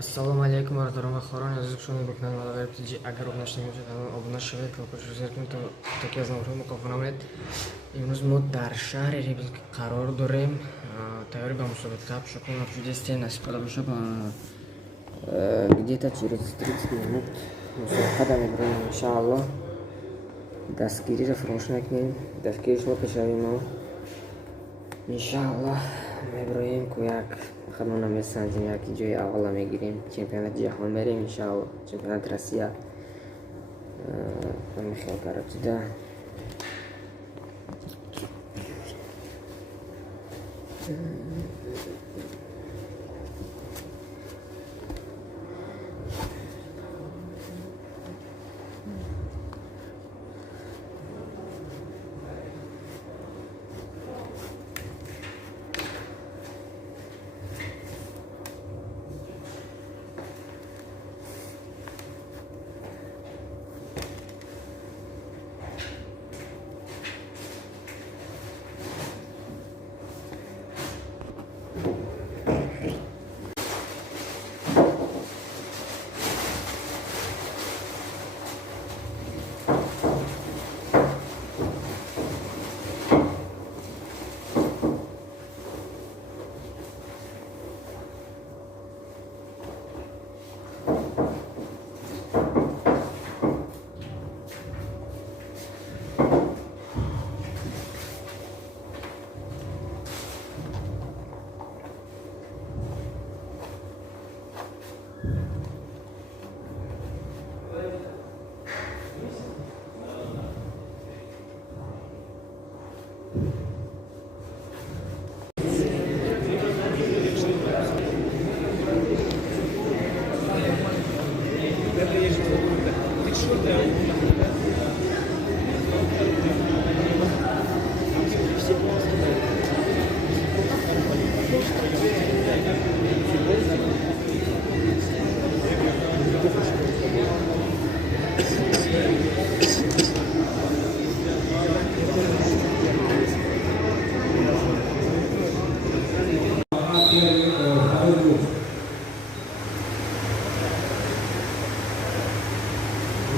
Ассалому алейкум, братан ва хорон. Азиз кушони бикнан ва гайб тиҷи агар обуна шуда мебошед, алан обуна шавед, колпашро зер кунед то ки аз номерҳои мукофона мед. Имрӯз мо дар шаҳри Эрбил қарор дорем. Тайёри ба мусобиқа пешакун чудесте насиб карда бошад. Где-то через 30 минут мусобиқа мебарем иншааллоҳ. Дастгириро фаромӯш накунем. Дастгири шумо пешавем мо. Иншааллоҳ меброем ку як хадмона месанзим, яки ҷои аввала мегирем. Чемпионати ҷаҳон мерем иншааллоҳ. Чемпионати Россия. Михаил Карачида.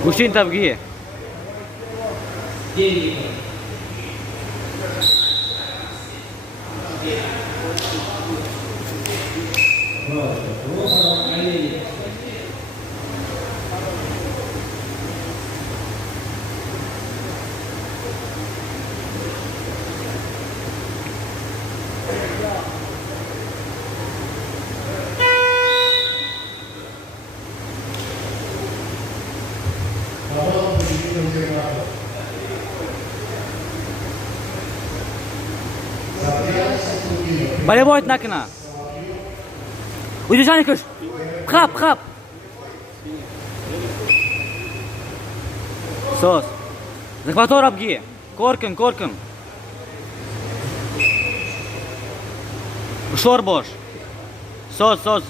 Гушин тавгие. Болевой накина. Удержание кыш. Хап, хап. Сос. Захватор абги. Коркин, коркин. Шорбош. Сос, сос.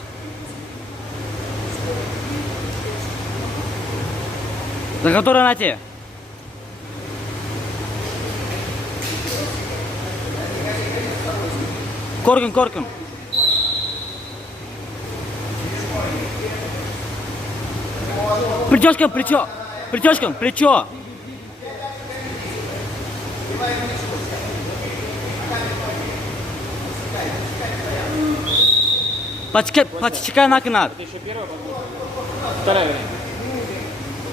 Захватор нате. Коркин, коркин. Плечошком, плечо. Плечошком, плечо. Почекай накинат. Это еще первая подборка? Вторая время.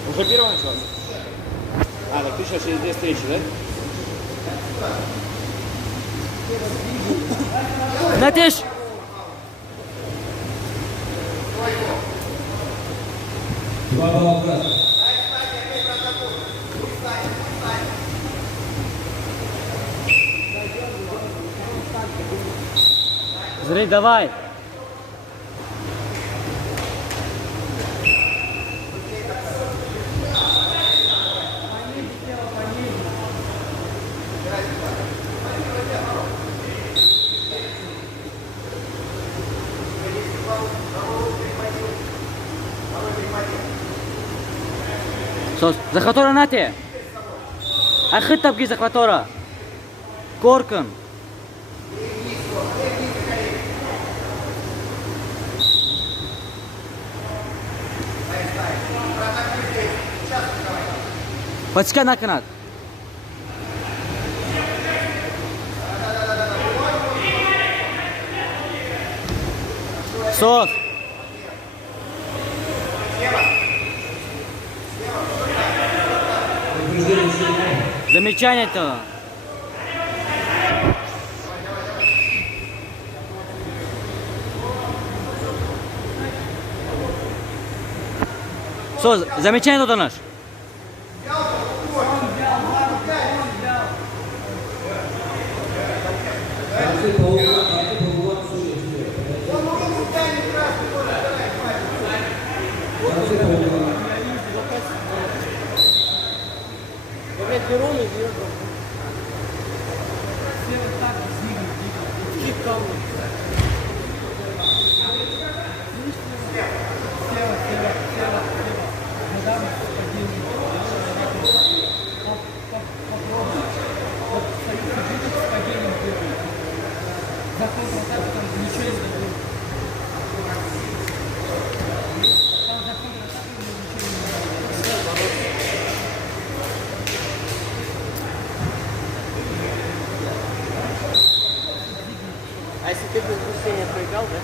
Уже первая началась? А, так ты сейчас через две встречи, да? Натиш. Зри, давай. Сос, захватора нате. Ахыт табги захватора. Коркин. Потискай на канат. Сос. Замечание-то. Сос, замечание тот наш. А если ты в воскресенье проиграл, да?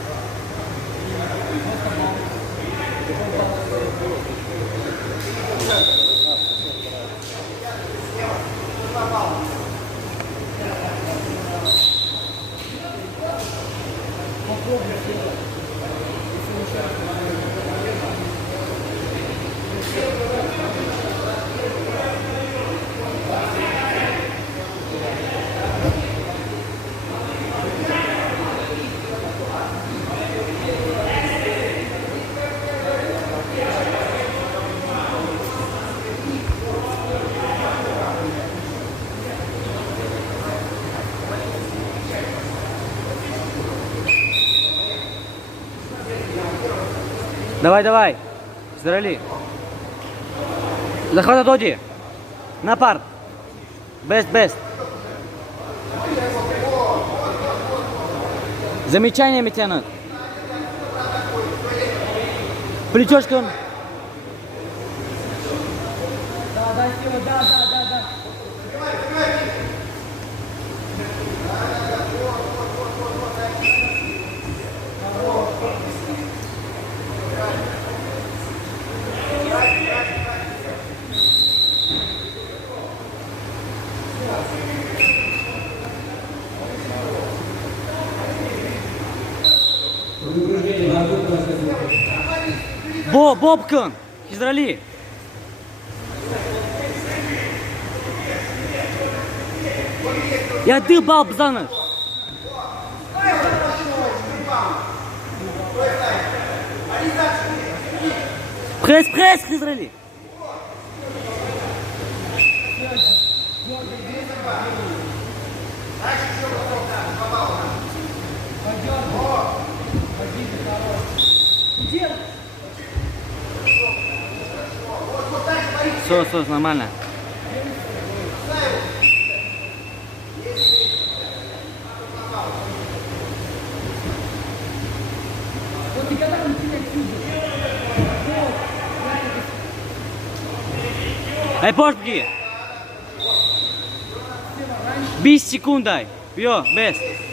Давай, давай. Здрали. Захвата Доди. На парт. Бест, бест. Замечаниями тянут. Плечошка. Бобкан. Израили. Я ты баб занят. Пресс, пресс, Израили. Сос, нормально. Ай, пошли. 5 секунд дай. Йо, без.